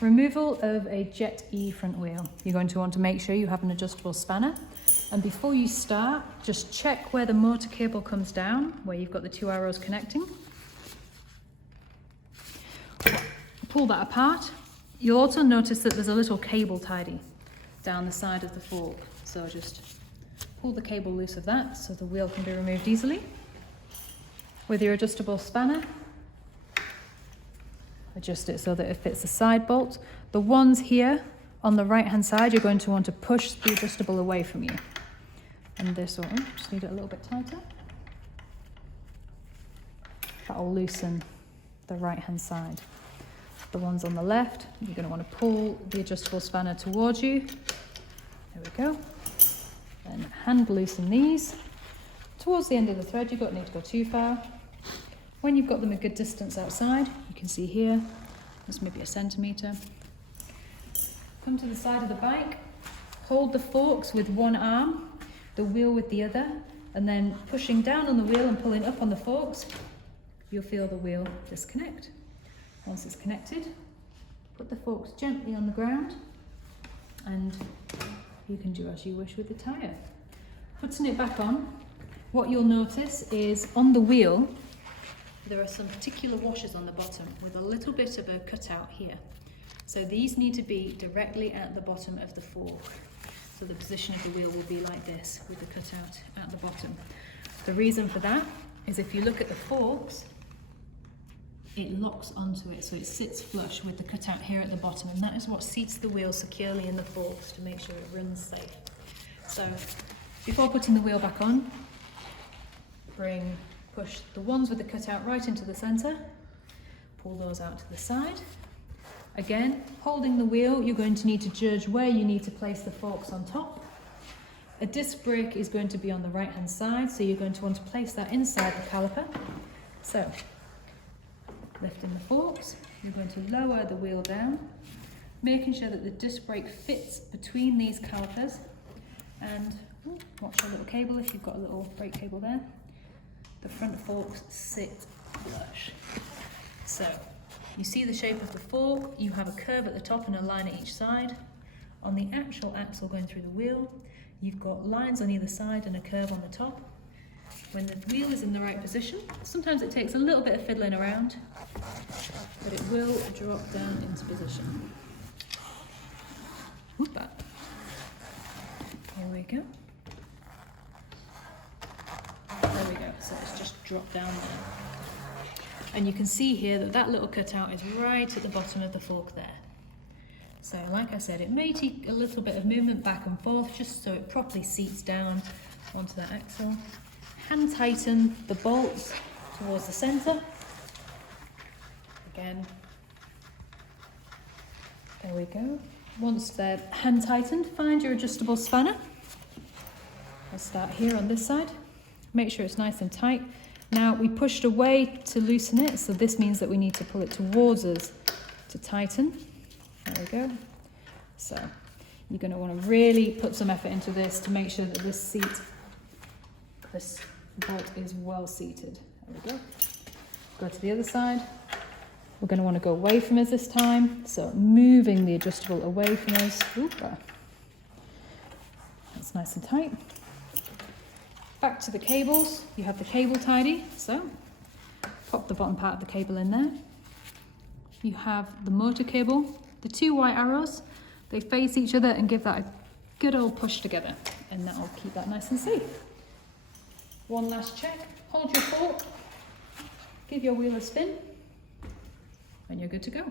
Removal of a Jet E front wheel. You're going to want to make sure you have an adjustable spanner. And before you start, just check where the motor cable comes down, where you've got the two arrows connecting. Pull that apart. You'll also notice that there's a little cable tidy down the side of the fork. So just pull the cable loose of that so the wheel can be removed easily. With your adjustable spanner, adjust it so that it fits the side bolt. The ones here on the right hand side, you're going to want to push the adjustable away from you. And this one, just need it a little bit tighter. That'll loosen the right hand side. The ones on the left, you're going to want to pull the adjustable spanner towards you. There we go. Then hand loosen these. Towards the end of the thread, you don't need to go too far. When you've got them a good distance outside, you can see here, there's maybe 1 centimetre. Come to the side of the bike, hold the forks with one arm, the wheel with the other, and then pushing down on the wheel and pulling up on the forks, you'll feel the wheel disconnect. Once it's connected, put the forks gently on the ground, and you can do as you wish with the tyre. Putting it back on, what you'll notice is on the wheel, there are some particular washers on the bottom with a little bit of a cutout here. So these need to be directly at the bottom of the fork. So the position of the wheel will be like this with the cutout at the bottom. The reason for that is if you look at the forks, it locks onto it, so it sits flush with the cutout here at the bottom, and that is what seats the wheel securely in the forks to make sure it runs safe. So before putting the wheel back on, push the ones with the cutout right into the centre, pull those out to the side. Again, holding the wheel, you're going to need to judge where you need to place the forks on top. A disc brake is going to be on the right hand side, so you're going to want to place that inside the caliper. So, lifting the forks, you're going to lower the wheel down, making sure that the disc brake fits between these calipers, and watch your little cable if you've got a little brake cable there. The front forks sit flush. So you see the shape of the fork, you have a curve at the top and a line at each side. On the actual axle going through the wheel, you've got lines on either side and a curve on the top. When the wheel is in the right position, sometimes it takes a little bit of fiddling around, but it will drop down into position. Whoop that. Here we go. There we go, so it's just dropped down there. And you can see here that that little cutout is right at the bottom of the fork there. So like I said, it may take a little bit of movement back and forth just so it properly seats down onto that axle. Hand tighten the bolts towards the centre. Again, there we go. Once they're hand tightened, find your adjustable spanner. I'll start here on this side. Make sure it's nice and tight. Now we pushed away to loosen it, so this means that we need to pull it towards us to tighten. There we go. So you're going to want to really put some effort into this to make sure that this bolt is well seated. There we go. Go to the other side. We're going to want to go away from us this time, so moving the adjustable away from us. That's nice and tight. Back to the cables, you have the cable tidy, so pop the bottom part of the cable in there. You have the motor cable, the two white arrows, they face each other and give that a good old push together, and that will keep that nice and safe. One last check, hold your fork, give your wheel a spin, and you're good to go.